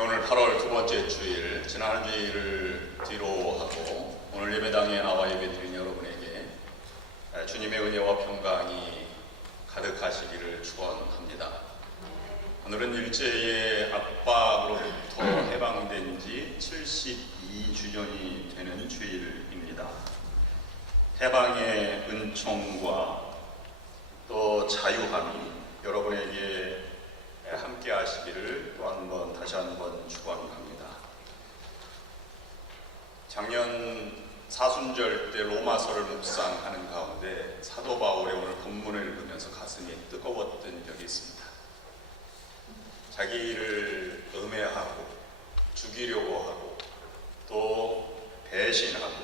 오늘 8월 두 번째 주일, 지난 한 주일을 뒤로 하고 오늘 예배당에 나와 예배드린 여러분에게 주님의 은혜와 평강이 가득하시기를 축원합니다. 오늘은 일제의 압박으로부터 해방된 지 72주년이 되는 주일입니다. 해방의 은총과 또 자유함이 여러분에게 함께 하시기를 또 한 번 다시 한번 축원합니다. 작년 사순절 때 로마서를 묵상하는 가운데 사도 바울의 오늘 본문을 읽으면서 가슴이 뜨거웠던 적이 있습니다. 자기를 음해하고 죽이려고 하고 또 배신하고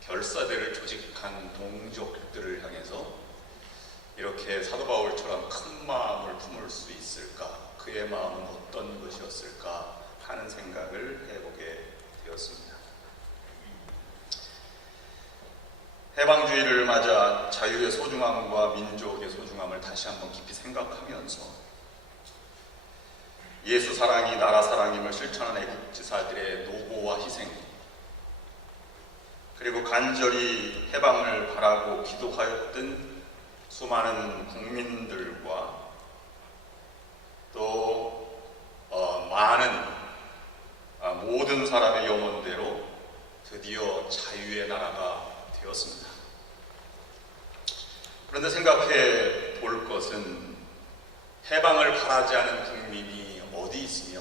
결사대를 조직한 동족들을 향해서 이렇게 사도 바울처럼 큰 마음을 품을 수 있을까? 그의 마음은 어떤 것이었을까? 하는 생각을 해보게 되었습니다. 해방주의를 맞아 자유의 소중함과 민족의 소중함을 다시 한번 깊이 생각하면서 예수 사랑이 나라 사랑임을 실천하는 애국지사들의 노고와 희생, 그리고 간절히 해방을 바라고 기도하였던 수많은 국민들과 또 많은 모든 사람의 염원대로 드디어 자유의 나라가 되었습니다. 그런데 생각해 볼 것은 해방을 바라지 않은 국민이 어디 있으며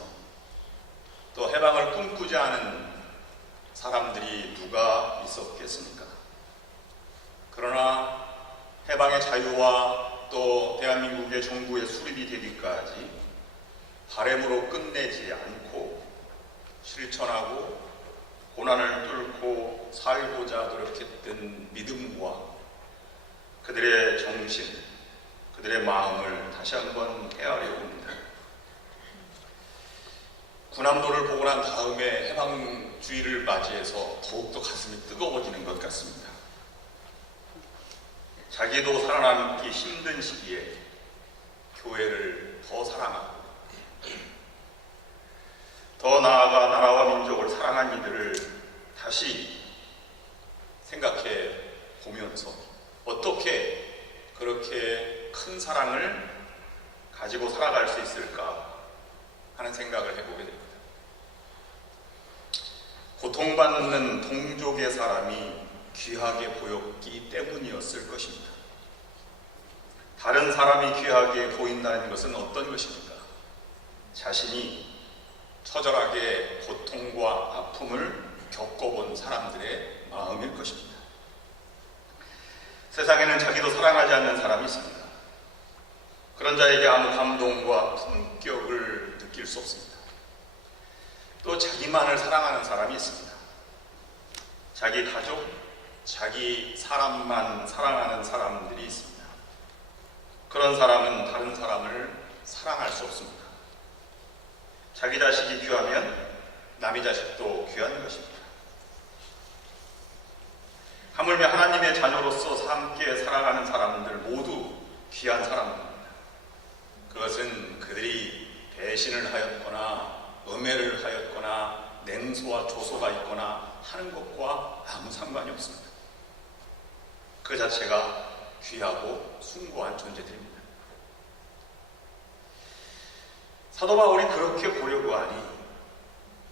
또 해방을 꿈꾸지 않은 사람들이 누가 있었겠습니까? 그러나 해방의 자유와 또 대한민국의 정부의 수립이 되기까지 바램으로 끝내지 않고 실천하고 고난을 뚫고 살고자 노력했던 믿음과 그들의 정신, 그들의 마음을 다시 한번 헤아려 봅니다. 군함도를 보고 난 다음에 해방주의를 맞이해서 더욱더 가슴이 뜨거워지는 것 같습니다. 자기도 살아남기 힘든 시기에 교회를 더 사랑하고 더 나아가 나라와 민족을 사랑한 이들을 다시 생각해 보면서 어떻게 그렇게 큰 사랑을 가지고 살아갈 수 있을까 하는 생각을 해보게 됩니다. 고통받는 동족의 사람이 귀하게 보였기 때문이었을 것입니다. 다른 사람이 귀하게 보인다는 것은 어떤 것입니까? 자신이 처절하게 고통과 아픔을 겪어본 사람들의 마음일 것입니다. 세상에는 자기도 사랑하지 않는 사람이 있습니다. 그런 자에게 아무 감동과 품격을 느낄 수 없습니다. 또 자기만을 사랑하는 사람이 있습니다. 자기 가족, 자기 사람만 사랑하는 사람들이 있습니다. 그런 사람은 다른 사람을 사랑할 수 없습니다. 자기 자식이 귀하면 남의 자식도 귀한 것입니다. 하물며 하나님의 자녀로서 함께 살아가는 사람들 모두 귀한 사람들입니다. 그것은 그들이 배신을 하였거나 음해를 하였거나 냉소와 조소가 있거나 하는 것과 아무 상관이 없습니다. 그 자체가 귀하고 숭고한 존재들입니다. 사도 바울이 그렇게 보려고 하니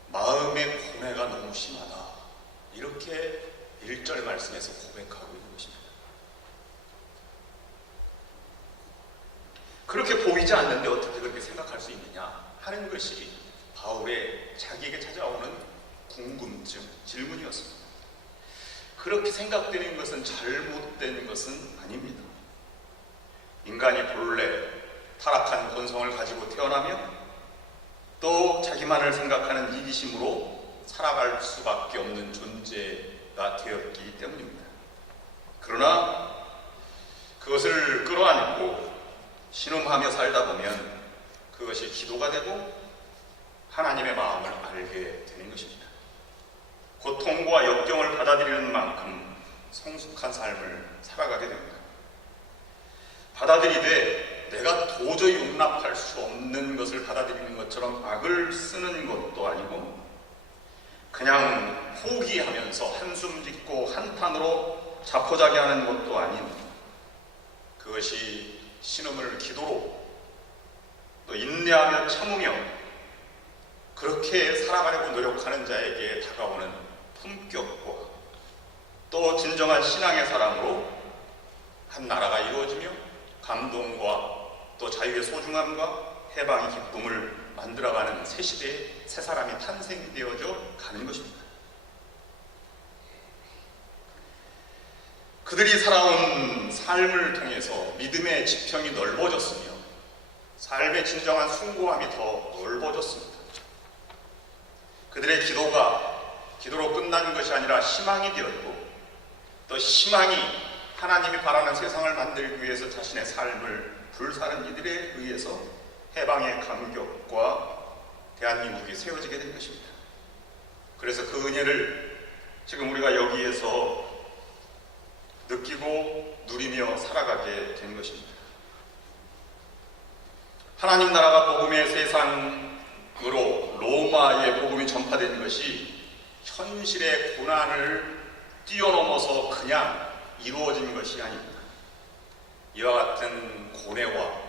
마음의 고뇌가 너무 심하다, 이렇게 1절 말씀에서 고백하고 있는 것입니다. 그렇게 보이지 않는데 어떻게 그렇게 생각할 수 있느냐 하는 것이 바울의 자기에게 찾아오는 궁금증, 질문이었습니다. 그렇게 생각되는 것은 잘못된 것은 아닙니다. 인간이 본래 타락한 본성을 가지고 태어나면 또 자기만을 생각하는 이기심으로 살아갈 수밖에 없는 존재가 되었기 때문입니다. 그러나 그것을 끌어안고 신음하며 살다 보면 그것이 기도가 되고 하나님의 마음을 알게 되는 것입니다. 고통과 역경을 받아들이는 만큼 성숙한 삶을 살아가게 됩니다. 받아들이되 내가 도저히 용납할 수 없는 것을 받아들이는 것처럼 악을 쓰는 것도 아니고 그냥 포기하면서 한숨 짓고 한탄으로 자포자기하는 것도 아닌 그것이 신음을 기도로 또 인내하며 참으며 그렇게 살아가려고 노력하는 자에게 다가오는 품격과 또 진정한 신앙의 사랑으로 한 나라가 이루어지며 감동과 또 자유의 소중함과 해방의 기쁨을 만들어가는 새 시대의 새 사람이 탄생되어져 가는 것입니다. 그들이 살아온 삶을 통해서 믿음의 지평이 넓어졌으며 삶의 진정한 숭고함이 더 넓어졌습니다. 그들의 기도가 기도로 끝난 것이 아니라 희망이 되었고 또 희망이 하나님이 바라는 세상을 만들기 위해서 자신의 삶을 불사른 이들에 의해서 해방의 감격과 대한민국이 세워지게 된 것입니다. 그래서 그 은혜를 지금 우리가 여기에서 느끼고 누리며 살아가게 된 것입니다. 하나님 나라가 복음의 세상으로 로마의 복음이 전파된 것이 현실의 고난을 뛰어넘어서 그냥 이루어진 것이 아닙니다. 이와 같은 고뇌와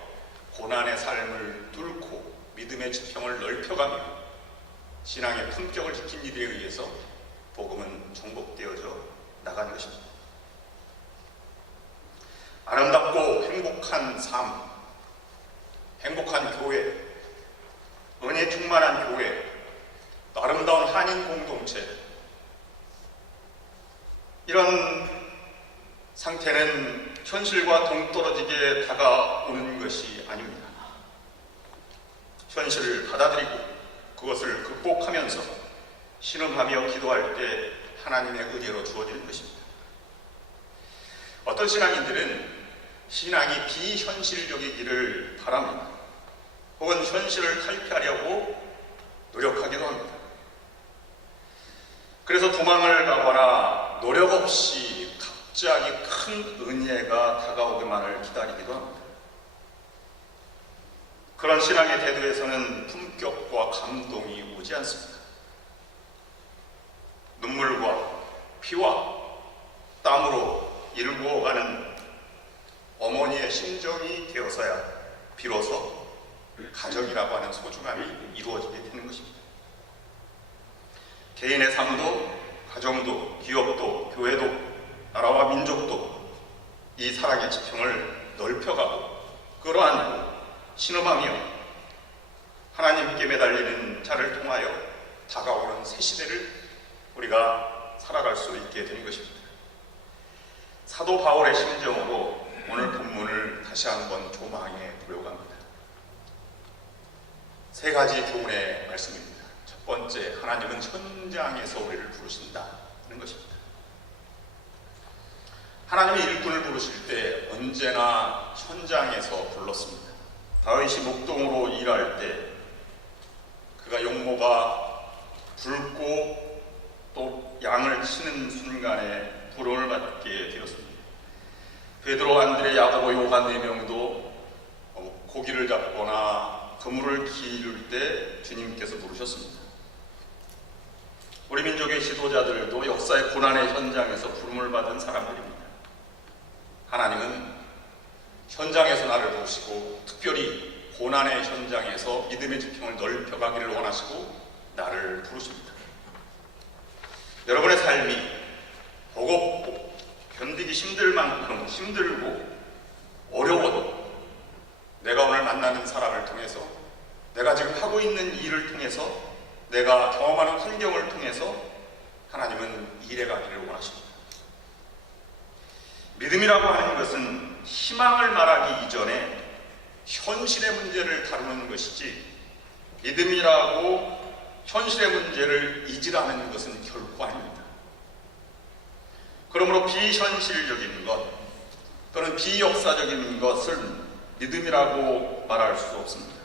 고난의 삶을 뚫고 믿음의 지평을 넓혀가며 신앙의 품격을 지킨 이들에 의해서 복음은 정복되어져 나가는 것입니다. 아름답고 행복한 삶, 행복한 교회, 은혜 충만한 교회, 또 아름다운 한인 공동체, 이런 상태는 현실과 동떨어지게 다가오는 것이 아닙니다. 현실을 받아들이고 그것을 극복하면서 신음하며 기도할 때 하나님의 은혜로 주어지는 것입니다. 어떤 신앙인들은 신앙이 비현실적이기를 바랍니다. 혹은 현실을 탈피하려고 노력하기도 합니다. 그래서 도망을 가거나 노력 없이 갑자기 큰 은혜가 다가오기만을 기다리기도 합니다. 그런 신앙의 태도에서는 품격과 감동이 오지 않습니다. 눈물과 피와 땀으로 일구어가는 어머니의 심정이 되어서야 비로소 가정이라고 하는 소중함이 이루어지게 되는 것입니다. 개인의 삶도, 가정도, 기업도, 교회도, 나라와 민족도 이 사랑의 지평을 넓혀가고 끌어안고 신음하며 하나님께 매달리는 자를 통하여 다가오는 새 시대를 우리가 살아갈 수 있게 되는 것입니다. 사도 바울의 심정으로 오늘 본문을 다시 한번 조망해 보려고 합니다. 세 가지 교훈의 말씀입니다. 첫 번째, 하나님은 현장에서 우리를 부르신다는 것입니다. 하나님이 일꾼을 부르실 때 언제나 현장에서 불렀습니다. 다윗이 목동으로 일할 때 그가 용모가 붉고 또 양을 치는 순간에 부름을 받게 되었습니다. 베드로, 안드레, 야고보, 요한 4명도 고기를 잡거나 그물을 기를 때 주님께서 부르셨습니다. 우리 민족의 지도자들도 역사의 고난의 현장에서 부름을 받은 사람들입니다. 하나님은 현장에서 나를 부르시고 특별히 고난의 현장에서 믿음의 지평을 넓혀가기를 원하시고 나를 부르십니다. 여러분의 삶이 버겁고 견디기 힘들 만큼 힘들고 어려워도 내가 오늘 만나는 사람을 통해서, 내가 지금 하고 있는 일을 통해서, 내가 경험하는 환경을 통해서 하나님은 일해가기를 원하십니다. 믿음이라고 하는 것은 희망을 말하기 이전에 현실의 문제를 다루는 것이지, 믿음이라고 현실의 문제를 잊으라는 것은 결코 아닙니다. 그러므로 비현실적인 것 또는 비역사적인 것을 믿음이라고 말할 수 없습니다.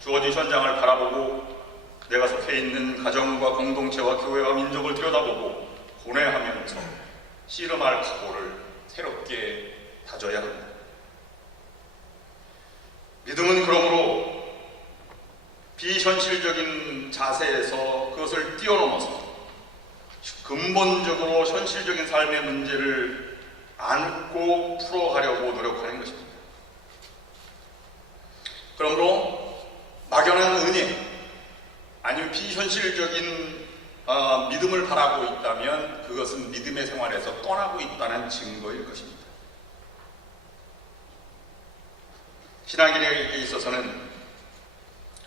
주어진 현장을 바라보고 내가 속해 있는 가정과 공동체와 교회와 민족을 들여다보고 고뇌하면서 씨름할 각오를 새롭게 다져야 합니다. 비현실적인 자세에서 그것을 뛰어넘어서 근본적으로 현실적인 삶의 문제를 안고 풀어가려고 노력하는 것입니다. 그러므로 막연한 은혜 아니면 비현실적인 믿음을 바라고 있다면 그것은 믿음의 생활에서 떠나고 있다는 증거일 것입니다. 신앙인에게 있어서는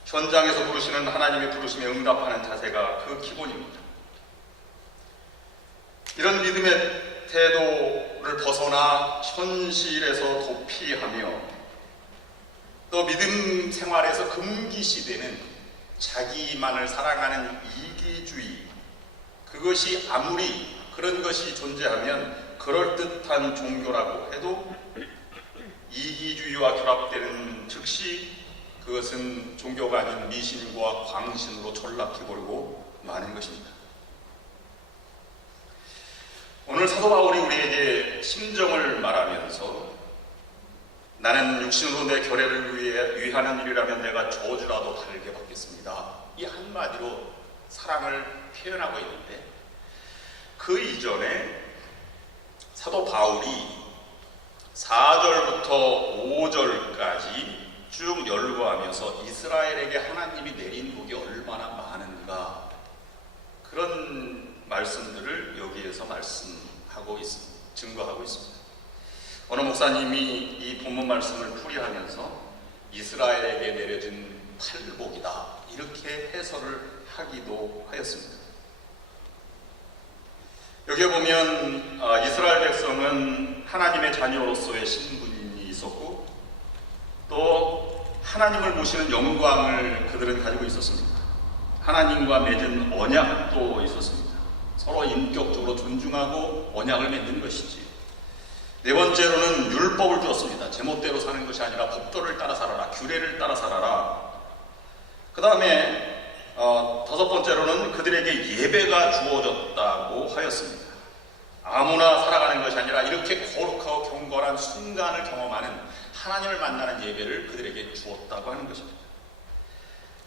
현장에서 부르시는 하나님의 부르심에 응답하는 자세가 그 기본입니다. 이런 믿음의 태도를 벗어나 현실에서 도피하며 또 믿음 생활에서 금기시되는 자기만을 사랑하는 이기주의, 그것이 아무리 그런 것이 존재하면 그럴듯한 종교라고 해도 이기주의와 결합되는 즉시 그것은 종교가 아닌 미신과 광신으로 전락해버리고 마는 것입니다. 오늘 사도 바울이 우리에게 심정을 말하면서 나는 육신으로 내 결례를 위하는 일이라면 내가 저주라도 달게 받겠습니다, 이 한마디로 사랑을 표현하고 있는데, 그 이전에 사도 바울이 4절부터 5절까지 쭉 열거하면서 이스라엘에게 하나님이 내린 복이 얼마나 많은가, 그런 말씀들을 여기에서 증거하고 있습니다. 어느 목사님이 이 본문 말씀을 풀이하면서 이스라엘에게 내려진 팔복이다, 이렇게 해설을 하기도 하였습니다. 여기에 보면 이스라엘 백성은 하나님의 자녀로서의 신분이 있었고 또 하나님을 모시는 영광을 그들은 가지고 있었습니다. 하나님과 맺은 언약도 있었습니다. 서로 인격적으로 존중하고 언약을 맺는 것이지. 네 번째로는 율법을 주었습니다. 제멋대로 사는 것이 아니라 법도를 따라 살아라, 규례를 따라 살아라. 그 다음에 다섯 번째로는 그들에게 예배가 주어졌다고 하였습니다. 아무나 살아가는 것이 아니라 이렇게 거룩하고 경건한 순간을 경험하는 하나님을 만나는 예배를 그들에게 주었다고 하는 것입니다.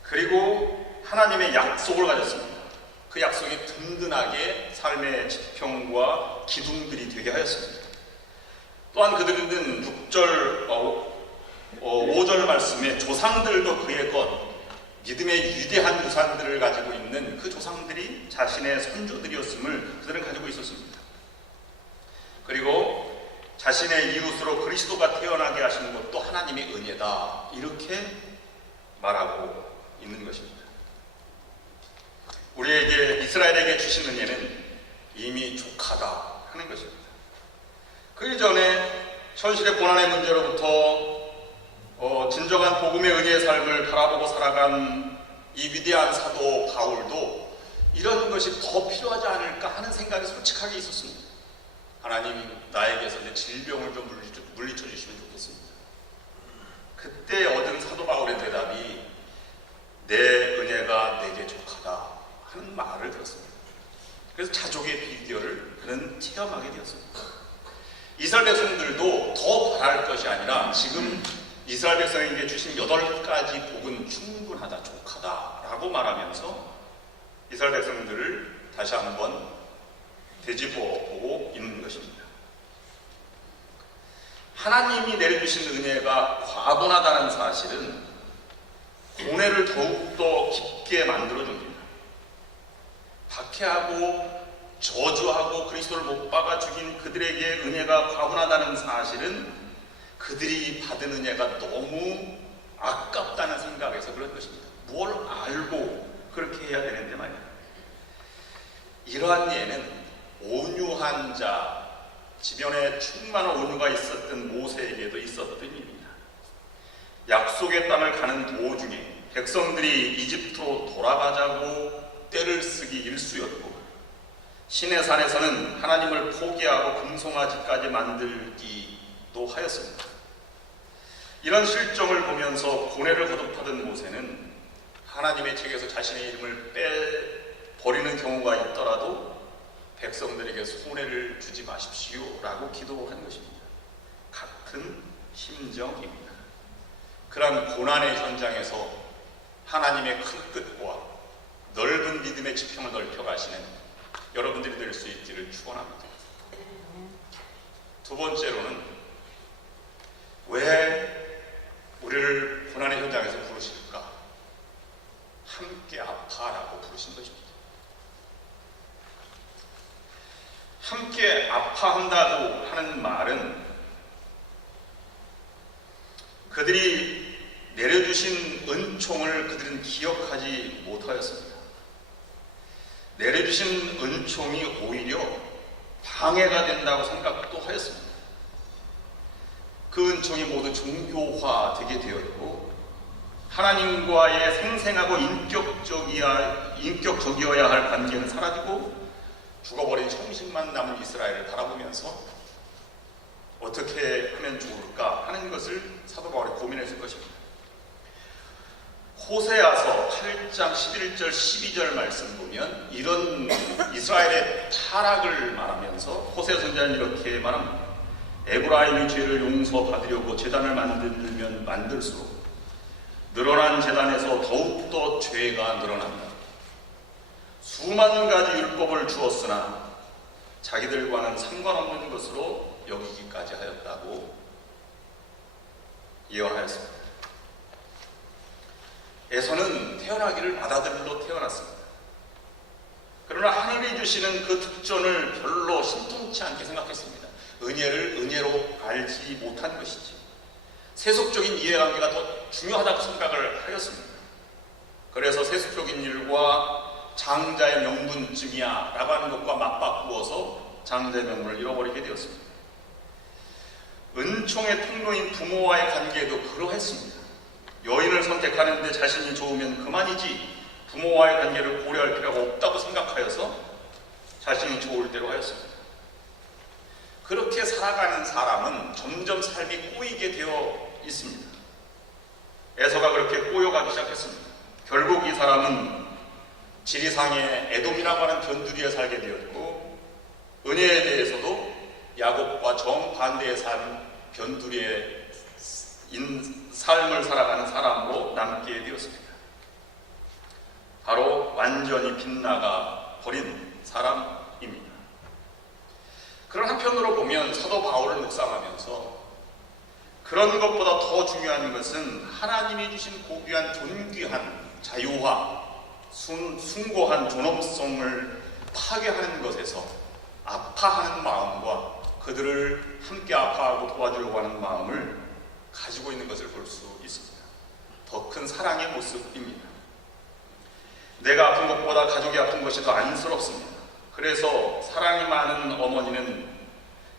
그리고 하나님의 약속을 가졌습니다. 그 약속이 든든하게 삶의 지평과 기둥들이 되게 하였습니다. 또한 그들은 6절, 5절 말씀에 조상들도 그의 것, 믿음의 위대한 유산들을 가지고 있는 그 조상들이 자신의 선조들이었음을 그들은 가지고 있었습니다. 그리고 자신의 이웃으로 그리스도가 태어나게 하시는 것도 하나님의 은혜다, 이렇게 말하고 있는 것입니다. 우리에게, 이스라엘에게 주신 은혜는 이미 족하다 하는 것입니다. 그 이전에 현실의 고난의 문제로부터 진정한 복음의 은혜의 삶을 바라보고 살아간 이 위대한 사도 바울도 이런 것이 더 필요하지 않을까 하는 생각이 솔직하게 있었습니다. 하나님, 나에게서 내 질병을 좀 물리쳐 주시면 좋겠습니다. 그때 얻은 사도 바울의 대답이 내 은혜가 내게 족하다 하는 말을 들었습니다. 그래서 자족의 비결을 그는 체험하게 되었습니다. 이스라엘 백성들도 더 바랄 것이 아니라 지금 이스라엘 백성에게 주신 8가지 복은 충분하다, 족하다라고 말하면서 이스라엘 백성들을 다시 한번 되짚어보고 있는 것입니다. 하나님이 내려주신 은혜가 과분하다는 사실은 고뇌를 더욱더 깊게 만들어줍니다. 박해하고 저주하고 그리스도를 못 박아 죽인 그들에게 은혜가 과분하다는 사실은 그들이 받은 은혜가 너무 아깝다는 생각에서 그런 것입니다. 뭘 알고 그렇게 해야 되는데 말이야. 이러한 예는 온유한 자, 지면에 충만한 온유가 있었던 모세에게도 있었던 일입니다. 약속의 땅을 가는 도중에 백성들이 이집트로 돌아가자고 떼를 쓰기 일쑤였고, 시내 산에서는 하나님을 포기하고 금송아지까지 만들기도 하였습니다. 이런 실정을 보면서 고뇌를 거듭하던 모세는 하나님의 책에서 자신의 이름을 빼버리는 경우가 있더라도 백성들에게 손해를 주지 마십시오 라고 기도한 것입니다. 같은 심정입니다. 그러한 고난의 현장에서 하나님의 큰 뜻과 넓은 믿음의 지평을 넓혀가시는 여러분들이 될 수 있기를 축원합니다. 두 번째로는 왜 우리를 고난의 현장에서 부르실까? 함께 아파라고 부르신 것입니다. 함께 아파한다고 하는 말은 그들이 내려주신 은총을 그들은 기억하지 못하였습니다. 내려주신 은총이 오히려 방해가 된다고 생각도 하였습니다. 그 은총이 모두 종교화되게 되었고 하나님과의 생생하고 인격적이어야 할 관계는 사라지고 죽어버린 형식만 남은 이스라엘을 바라보면서 어떻게 하면 좋을까 하는 것을 사도 바울이 고민했을 것입니다. 호세아서 8장 11절 12절 말씀 보면 이런 이스라엘의 타락을 말하면서 호세아 선지자는 이렇게 말합니다. 에브라임이 죄를 용서받으려고 제단을 만들면 만들수록 늘어난 제단에서 더욱더 죄가 늘어난다. 수만 가지 율법을 주었으나 자기들과는 상관없는 것으로 여기기까지 하였다고 예언하였습니다. 에서는 태어나기를 맏아들로 태어났습니다. 그러나 하늘이 주시는 그 특전을 별로 신통치 않게 생각했습니다. 은혜를 은혜로 알지 못한 것이지 세속적인 이해관계가 더 중요하다고 생각을 하였습니다. 그래서 세속적인 일과 장자의 명분쯤이야 라고 하는 것과 맞바꾸어서 장자의 명분을 잃어버리게 되었습니다. 은총의 통로인 부모와의 관계도 그러했습니다. 여인을 선택하는데 자신이 좋으면 그만이지 부모와의 관계를 고려할 필요가 없다고 생각하여서 자신이 좋을 대로 하였습니다. 그렇게 살아가는 사람은 점점 삶이 꼬이게 되어 있습니다. 에서가 그렇게 꼬여가기 시작했습니다. 결국 이 사람은 지리상의 에돔이라고 하는 변두리에 살게 되었고 은혜에 대해서도 야곱과 정반대의 삶 변두리의 삶을 살아가는 사람으로 남게 되었습니다. 바로 완전히 빗나가 버린 사람입니다. 그런 한편으로 보면 사도 바울을 묵상하면서 그런 것보다 더 중요한 것은 하나님이 주신 고귀한 존귀한 자유와 숭고한 존엄성을 파괴하는 것에서 아파하는 마음과 그들을 함께 아파하고 도와주려고 하는 마음을 가지고 있는 것을 볼 수 있습니다. 더 큰 사랑의 모습입니다. 내가 아픈 것보다 가족이 아픈 것이 더 안쓰럽습니다. 그래서 사랑이 많은 어머니는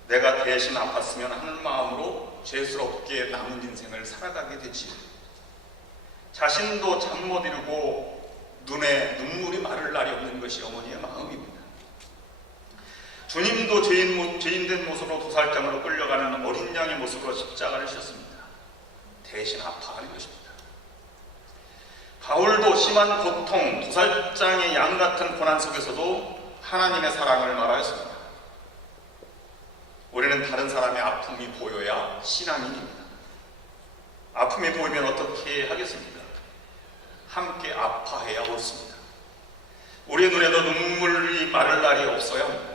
내가 대신 아팠으면 하는 마음으로 죄스럽게 남은 인생을 살아가게 되지. 자신도 잠 못 이루고 눈에 눈물이 마를 날이 없는 것이 어머니의 마음입니다. 주님도 죄인된 모습으로 도살장으로 끌려가는 어린 양의 모습으로 십자가를 지셨습니다. 대신 아파하는 것입니다. 바울도 심한 고통, 도살장의 양 같은 고난 속에서도 하나님의 사랑을 말하였습니다. 우리는 다른 사람의 아픔이 보여야 신앙인입니다. 아픔이 보이면 어떻게 하겠습니까? 함께 아파해야 옳습니다. 우리의 눈에도 눈물이 마를 날이 없어야 합니다.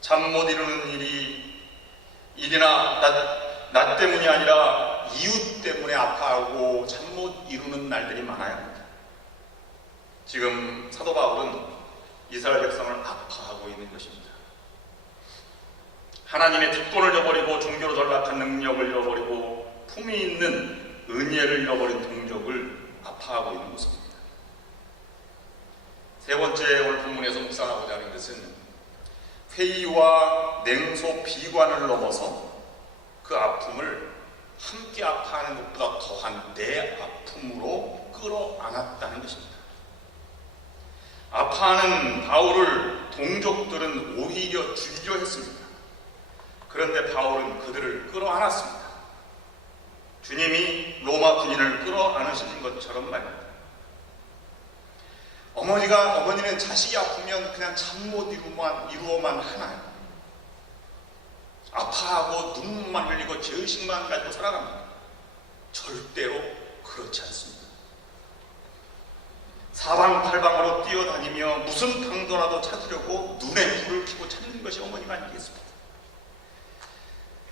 잠 못 이루는 일이나 나 때문이 아니라 이웃 때문에 아파하고 잠 못 이루는 날들이 많아야 합니다. 지금 사도 바울은 이스라엘 백성을 아파하고 있는 것입니다. 하나님의 특권을 잃어버리고 종교로 전락한 능력을 잃어버리고 품위 있는 은혜를 잃어버린 동족을 아파하고 있는 모습입니다. 세 번째 오늘 본문에서 묵상하고자 하는 것은 회의와 냉소 비관을 넘어서 그 아픔을 함께 아파하는 것보다 더한 내 아픔으로 끌어안았다는 것입니다. 아파하는 바울을 동족들은 오히려 주저했습니다. 그런데 바울은 그들을 끌어안았습니다. 주님이 로마 군인을 끌어안으시는 것처럼 말입니다. 어머니는 자식이 아프면 그냥 잠 못 이루어만 하나요? 아파하고 눈물만 흘리고 죄의식만 가지고 살아갑니다. 절대로 그렇지 않습니다. 사방팔방으로 뛰어다니며 무슨 강도라도 찾으려고 눈에 불을 켜고 찾는 것이 어머니가 아니겠습니까?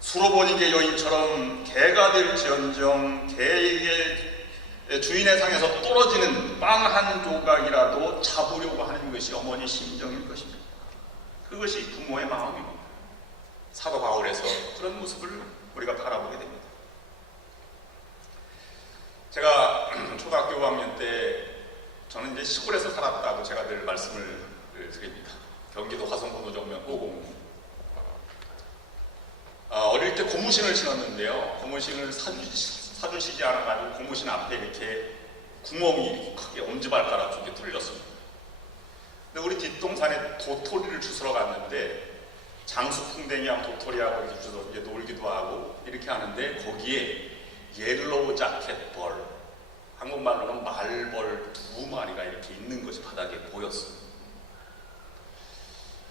수로보니게 여인처럼 개가 될지언정 개에게 주인의 상에서 떨어지는 빵 한 조각이라도 잡으려고 하는 것이 어머니의 심정일 것입니다. 그것이 부모의 마음입니다. 사도 바울에서 그런 모습을 우리가 바라보게 됩니다. 제가 초등학교 5학년 때 저는 이제 시골에서 살았다고 제가 늘 말씀을 드립니다. 경기도 화성군도정면 5공. 어릴 때 고무신을 신었는데요. 고무신을 사주시지 않아가지고 고무신 앞에 이렇게 구멍이 이렇게 크게 엄지발가락 쪽에 뚫렸습니다. 근데 우리 뒷동산에 도토리를 주스러 갔는데 장수풍뎅이하고 도토리하고 이렇게 주서 이제 놀기도 하고 이렇게 하는데 거기에 옐로우 자켓 벌, 한국말로는 말벌 2마리가 이렇게 있는 것이 바닥에 보였어요.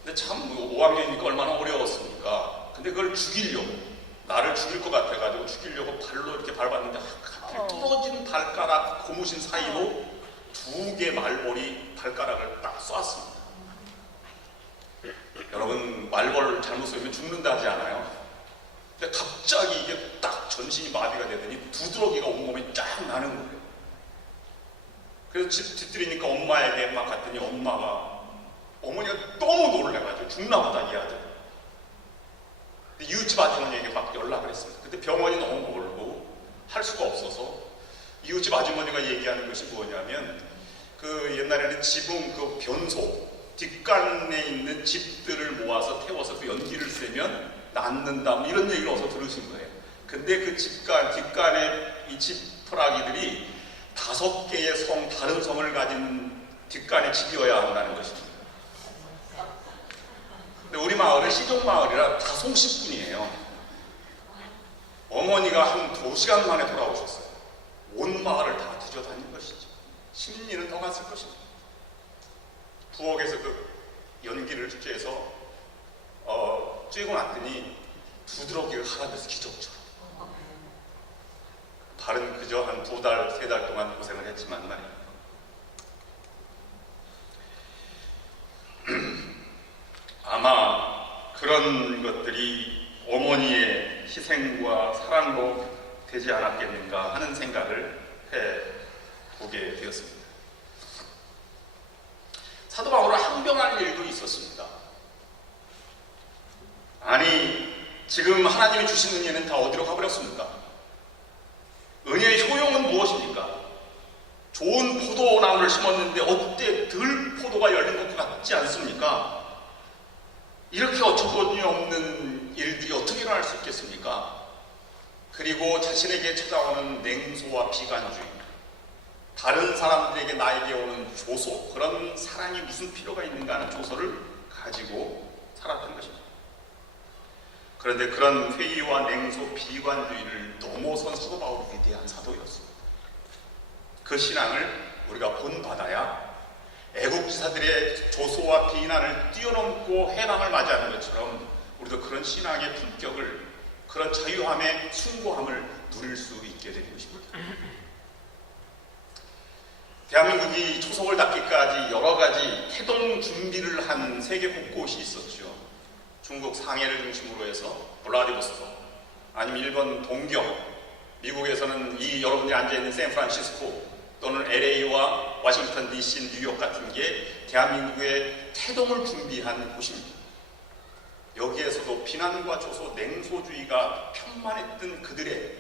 근데 참 5학년이니까 얼마나 어려웠습니까? 근데 그걸 죽이려고, 나를 죽일 것 같아가지고 죽이려고 발로 이렇게 밟았는데 하필 부러진 발가락 고무신 사이로 2개 말벌이 발가락을 딱 쐈습니다. 여러분, 말벌 잘못 쏘면 죽는다 하지 않아요? 근데 갑자기 이게 딱 전신이 마비가 되더니 두드러기가 온몸에 쫙 나는 거예요. 그래서 집 뒤뜰이니까 엄마에게 막 갔더니 어머니가 너무 놀래가지고 죽나보다 이 아들. 이웃집 아주머니에게 막 연락을 했습니다. 근데 병원이 너무 멀고 할 수가 없어서 이웃집 아주머니가 얘기하는 것이 뭐냐면 그 옛날에는 지붕 그 변소 뒷간에 있는 집들을 모아서 태워서 그 연기를 쐬면 낫는다 뭐 이런 얘기를 어서 들으신 거예요. 근데 그 뒷간에 이 지푸라기들이 5개의 성, 다른 성을 가진 뒷간에 집이어야 한다는 것입니다. 근데 우리 마을은 시종마을이라 다 송씨뿐이에요. 어머니가 한 2시간 만에 돌아오셨어요. 온 마을을 다 뒤져다닌 것이죠. 10리는 더 갔을 것입니다. 부엌에서 그 연기를 쬐서 쬐고 났더니 두드러기가 하나돼서 기적처럼. 발은 그저 한 2달, 3달 동안 고생을 했지만 말이에요. 아마 그런 것들이 어머니의 희생과 사랑으로 되지 않았겠는가 하는 생각을 해보게 되었습니다. 사도 바울은 항변할 일도 있었습니다. 아니, 지금 하나님이 주신 은혜는 다 어디로 가버렸습니까? 은혜의 효용은 무엇입니까? 좋은 포도나무를 심었는데 어때 들 포도가 열린 것 같지 않습니까? 이렇게 어처구니 없는 일들이 어떻게 일어날 수 있겠습니까? 그리고 자신에게 찾아오는 냉소와 비관주의, 다른 사람들에게 나에게 오는 조소, 그런 사랑이 무슨 필요가 있는가 하는 조소를 가지고 살았던 것입니다. 그런데 그런 회의와 냉소, 비관주의를 넘어선 사도 바울이 위대한 사도였습니다. 그 신앙을 우리가 본받아야 애국지사들의 조소와 비난을 뛰어넘고 해방을 맞이하는 것처럼 우리도 그런 신앙의 품격을, 그런 자유함의 숭고함을 누릴 수 있게 되는 것입니다. 대한민국이 초석을 닫기까지 여러 가지 태동 준비를 한 세계 곳곳이 있었죠. 중국 상해를 중심으로 해서 블라디보스토크, 아니면 일본 동경, 미국에서는 이 여러분이 앉아있는 샌프란시스코 또는 LA와 워싱턴 DC, 뉴욕 같은 게 대한민국의 태동을 준비한 곳입니다. 여기에서도 비난과 조소, 냉소주의가 편만했던 그들의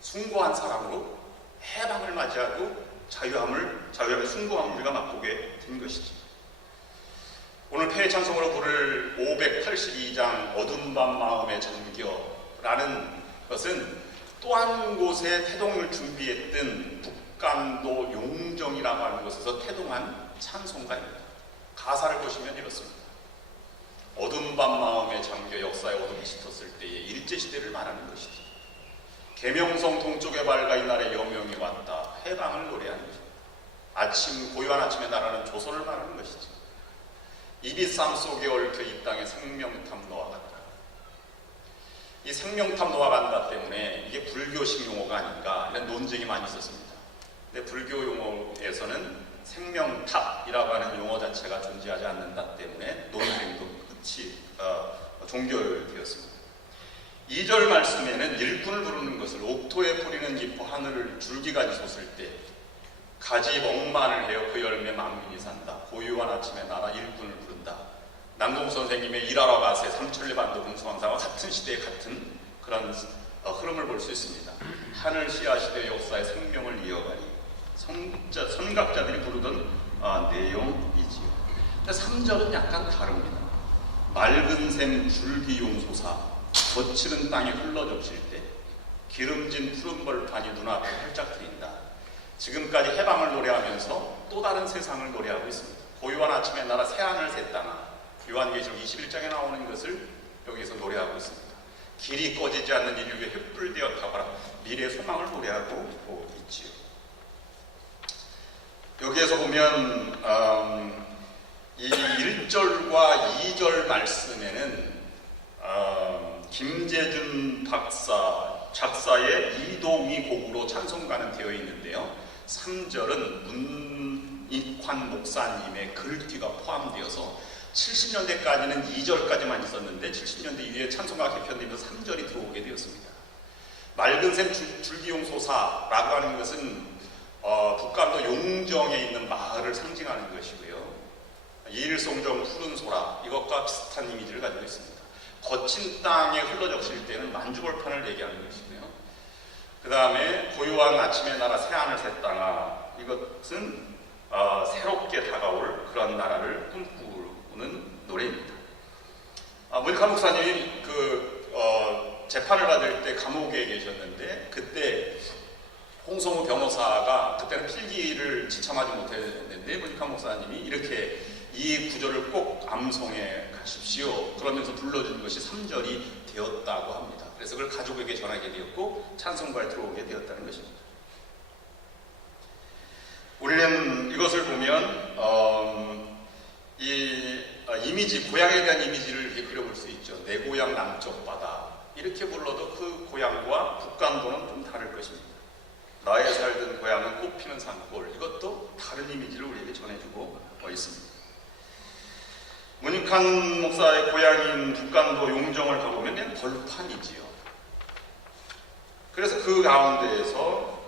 숭고한 사랑으로 해방을 맞이하고 자유함의 숭고함을 우리가 맛보게 된 것이죠. 오늘 폐회찬송으로 부를 582장 어두운 밤 마음에 잠겨라는 것은 또 한 곳에 태동을 준비했던 북간도 용정이라고 하는 곳에서 태동한 찬송가입니다. 가사를 보시면 이렇습니다. 어두운 밤 마음에 잠겨 역사의 어둠이 짙었을 때의 일제시대를 말하는 것이지. 계명성 동쪽에 밝아 이날의 여명이 왔다. 해방을 노래하는 것입니다. 아침, 고요한 아침에 날아는 조선을 말하는 것이지. 이빗삼 속에 얽혀 이 땅에 생명탐 놓아간다. 이 생명탐 놓아간다 때문에 이게 불교식 용어가 아닌가 이런 논쟁이 많이 있었습니다. 근데 불교 용어에서는 생명탑이라고 하는 용어 자체가 존재하지 않는다 때문에 논쟁도 끝이 종결되었습니다. 2절 말씀에는 일꾼을 부르는 것을 옥토에 뿌리는 기포 하늘을 줄기가지 솟을 때 가지 먹만을 해요 그 열매 만민이 산다. 고요한 아침에 나라 일꾼을 부른다. 남궁 선생님의 일하러 가세 삼천리 반도 공수왕사와 같은 시대의 같은 그런 흐름을 볼 수 있습니다. 하늘 시야 시대 역사의 생명을 이어가니 선각자들이 부르던 내용이지요. 근데 3절은 약간 다릅니다. 맑은 샘 줄기 용솟아 거칠은 땅에 흘러접실 때 기름진 푸른 벌판이 눈앞에 활짝 트인다. 지금까지 해방을 노래하면서 또 다른 세상을 노래하고 있습니다. 고요한 아침에 나라 새하늘 새 땅아 요한계시록 21장에 나오는 것을 여기서 노래하고 있습니다. 길이 꺼지지 않는 인류의 횃불되어 타거라 미래의 소망을 노래하고 있지요. 여기에서 보면 이 1절과 2절 말씀에는 김재준 작사의 이동희 곡으로 찬송가는 되어 있는데요. 3절은 문익환 목사님의 글귀가 포함되어서 70년대까지는 2절까지만 있었는데 70년대 이후에 찬송가 개편되면서 3절이 들어오게 되었습니다. 맑은 샘 줄기용소사라고 하는 것은 북한도 용정에 있는 마을을 상징하는 것이고요. 일송정 푸른 소라 이것과 비슷한 이미지를 가지고 있습니다. 거친 땅에 흘러적실 때는 만주벌판을 얘기하는 것이고요. 그 다음에 고요한 아침의 나라 새하늘 새 땅아 이것은 새롭게 다가올 그런 나라를 꿈꾸는 노래입니다. 문익환 목사님이 재판을 받을 때 감옥에 계셨는데 그때 홍성우 변호사가 그때는 필기를 지참하지 못했는데 문익환 목사님이 이렇게 이 구절을 꼭 암송해 가십시오. 그러면서 불러준 것이 3절이 되었다고 합니다. 그래서 그걸 가족에게 전하게 되었고 찬송가에 들어오게 되었다는 것입니다. 우리는 이것을 보면 이 이미지, 고향에 대한 이미지를 이렇게 그려볼 수 있죠. 내 고향 남쪽 바다 이렇게 불러도 그 고향과 북간도는 좀 다를 것입니다. 나의 살던 고향은 꽃피는 산골 이것도 다른 이미지를 우리에게 전해주고 있습니다. 문익환 목사의 고향인 북간도 용정을 가보면 그냥 벌판이지요. 그래서 그 가운데에서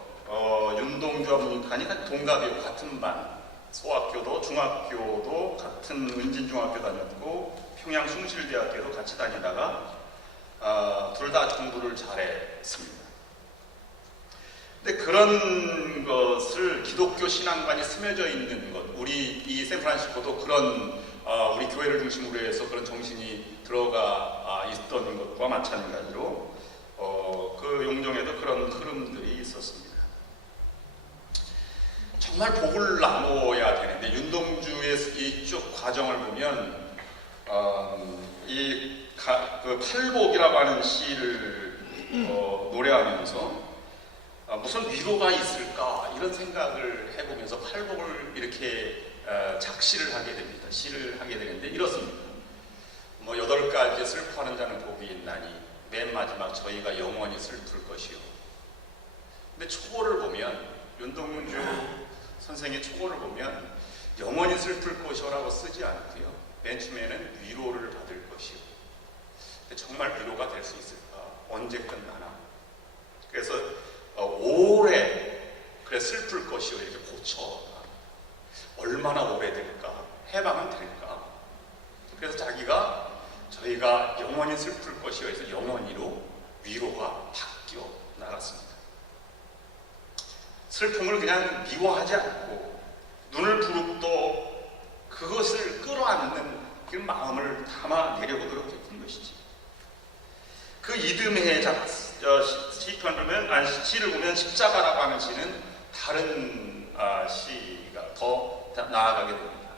윤동주와 문익환이 동갑이고 같은 반 소학교도 중학교도 같은 은진중학교 다녔고 평양 숭실대학교도 같이 다니다가 둘 다 공부를 잘했습니다. 근데 그런 것을 기독교 신앙관이 스며져 있는 것 우리 이 샌프란시스코도 그런 우리 교회를 중심으로 해서 그런 정신이 들어가 있던 것과 마찬가지로 그 용정에도 그런 흐름들이 있었습니다. 정말 복을 나눠야 되는데 윤동주의 이쪽 과정을 보면 그 팔복이라고 하는 시를 노래하면서 무슨 위로가 있을까 이런 생각을 해보면서 팔복을 이렇게 작시를 하게 됩니다. 시를 하게 되는데 이렇습니다. 8가지 슬퍼하는 자는 복이 있나니 맨 마지막 저희가 영원히 슬플 것이요. 근데 초고를 보면 윤동주 선생의 초고를 보면 영원히 슬플 것이라고 쓰지 않고요. 맨 처음에는 위로를 받을 것이요. 근데 정말 위로가 될 수 있을까? 언제 끝나나? 그래서 오래 그래 슬플 것이요 이렇게 고쳐 얼마나 오래될까? 해방은 될까? 그래서 자기가 저희가 영원히 슬플 것이요 해서 영원히로 위로가 바뀌어 나갔습니다. 슬픔을 그냥 미워하지 않고 눈을 부릅도 그것을 끌어안는 그 마음을 담아내려고 노력했던 것이지. 그 이듬해의 시를 보면 십자가라고 하는 시는 다른 시가 더 나아가게 됩니다.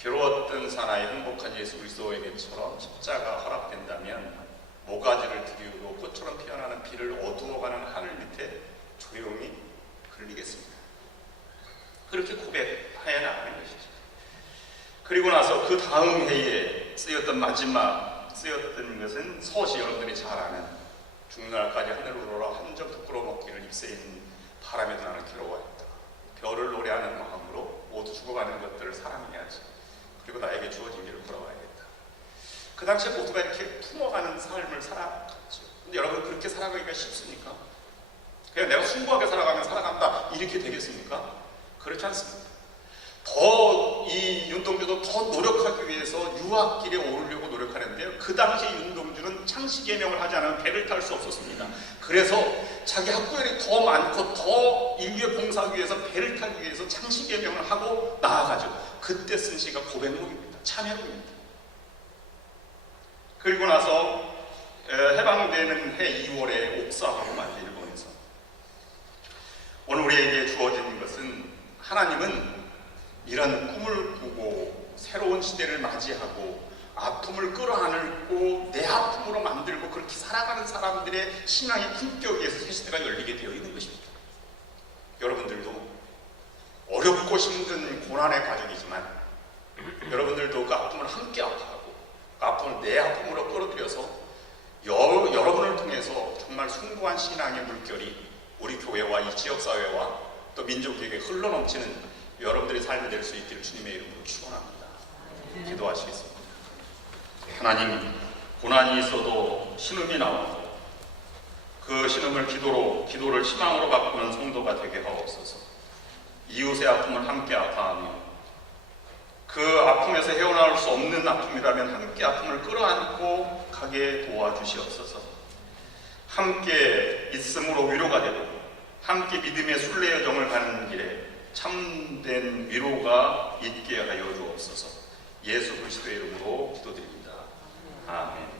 괴로웠던 사나이 행복한 예수 그리스도에게처럼 십자가 허락된다면 모가지를 들이우고 꽃처럼 피어나는 비를 어두워가는 하늘 밑에 조용히 흘리겠습니다. 그렇게 고백하여 나가는 것이죠. 그리고 나서 그 다음 해에 쓰였던 것은 서시 여러분들이 잘 아는 죽는 날까지 하늘을 오라 한 점 부끄러워 먹기를 입새인 바람에도 나는 괴로워했다. 별을 노래하는 마음으로 그 당시에 모두가 이렇게 품어가는 삶을 살아갔죠. 근데 여러분, 그렇게 살아가기가 쉽습니까? 그냥 내가 숭고하게 살아가면 살아간다 이렇게 되겠습니까? 그렇지 않습니다. 이 윤동주도 더 노력하기 위해서 유학길에 오르려고 노력하는데요. 그 당시 윤동주는 창씨개명을 하지 않으면 배를 탈 수 없었습니다. 그래서 자기 학구열이 더 많고 더 인류에 봉사하기 위해서 배를 타기 위해서 창씨개명을 하고 나아가죠. 그때 쓴 시가 고백록입니다. 참회록입니다. 그리고 나서 해방되는 해 2월에 옥사하고 말이죠. 일본에서. 오늘 우리에게 주어진 것은, 하나님은 이런 꿈을 꾸고 새로운 시대를 맞이하고 아픔을 끌어안고 내 아픔으로 만들고 그렇게 살아가는 사람들의 신앙의 품격에서 새 시대가 열리게 되어 있는 것입니다. 여러분들도 어렵고 힘든 고난의 가족이지만 여러분들도 그 아픔을 함께 아파하고 그 아픔을 내 아픔으로 끌어들여서 여러분을 통해서 정말 숭고한 신앙의 물결이 우리 교회와 이 지역사회와 또 민족에게 흘러넘치는 여러분들의 삶이 될 수 있기를 주님의 이름으로 축원합니다. 기도하시겠습니다. 하나님, 고난이 있어도 신음이 나오고 그 신음을 기도를 희망으로 바꾸는 성도가 되게 하옵소서. 이웃의 아픔을 함께 아파하며 그 아픔에서 헤어나올 수 없는 아픔이라면 함께 아픔을 끌어안고 가게 도와주시옵소서. 함께 있음으로 위로가 되고 함께 믿음의 순례 여정을 가는 길에 참된 위로가 있게 하여 주옵소서. 예수 그리스도의 이름으로 기도드립니다. 아멘.